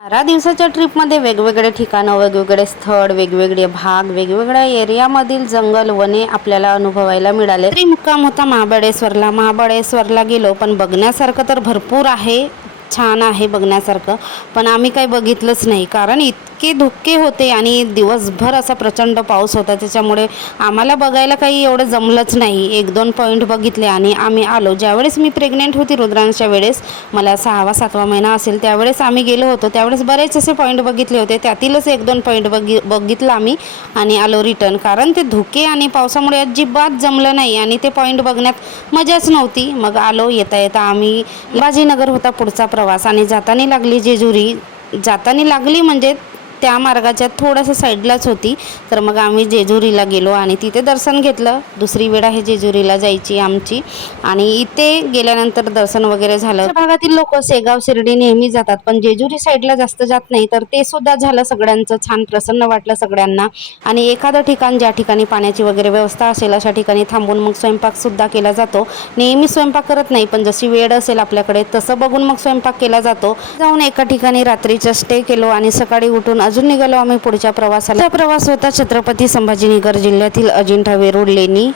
12 दिवसाच्या ट्रिपमध्ये वेगवेगळे ठिकाणं, वेगवेगळे स्थळ, वेगवेगळे भाग, वेगवेगळ्या एरियामधील जंगल, वने आपल्याला अनुभवायला मिळाले. तरी मुक्काम होता महाबळेश्वरला. महाबळेश्वरला गेलो, पण बघण्यासारखं तर भरपूर आहे, छान आहे बघण्यासारखं. पण आम्ही काही बघितलंच नाही, कारण इतके धुके होते आणि दिवसभर असा प्रचंड पाऊस होता. त्याच्यामुळे आम्हाला बघायला काही एवढं जमलंच नाही. 1-2 पॉईंट बघितले आणि आम्ही आलो. ज्यावेळेस मी प्रेग्नेंट होती रुद्रांशच्या वेळेस, मला 6वा-7वा महिना असेल, त्यावेळेस आम्ही गेलो होतो. त्यावेळेस बरेच असे पॉईंट बघितले होते. त्यातीलच 1-2 पॉईंट बघितलं आम्ही आणि आलो रिटर्न. कारण ते धुके आणि पावसामुळे अजिबात जमलं नाही आणि ते पॉईंट बघण्यात मजाच नव्हती. मग आलो. येता येता आम्ही बाजीनगर होता पुढचा प्रवास आणि जाताना लागली जेजुरी. जाताना लागली म्हणजे त्या मार्गाच्या थोडंसं साईडलाच होती. तर मग आम्ही जेजुरीला गेलो आणि तिथे दर्शन घेतलं. दुसरी वेळ आहे जेजुरीला जायची आमची आणि इथे गेल्यानंतर दर्शन वगैरे झालं. भागातील लोक शेगाव शिर्डी नेहमी जातात, पण जेजुरी साईडला जास्त जात नाही. तर ते सुद्धा झालं सगळ्यांचं. छान प्रसन्न वाटलं सगळ्यांना. आणि एखादं ठिकाण ज्या ठिकाणी पाण्याची वगैरे व्यवस्था असेल अशा ठिकाणी थांबून मग स्वयंपाक सुद्धा केला जातो. नेहमी स्वयंपाक करत नाही, पण जशी वेळ असेल आपल्याकडे तसं बघून मग स्वयंपाक केला जातो. जाऊन एका ठिकाणी रात्रीचा स्टे केलो आणि सकाळी उठून अजून निघालो आम्ही पुढच्या प्रवासाला. प्रवास होता छत्रपती संभाजीनगर जिल्ह्यातील अजिंठा वेरूळ लेणी.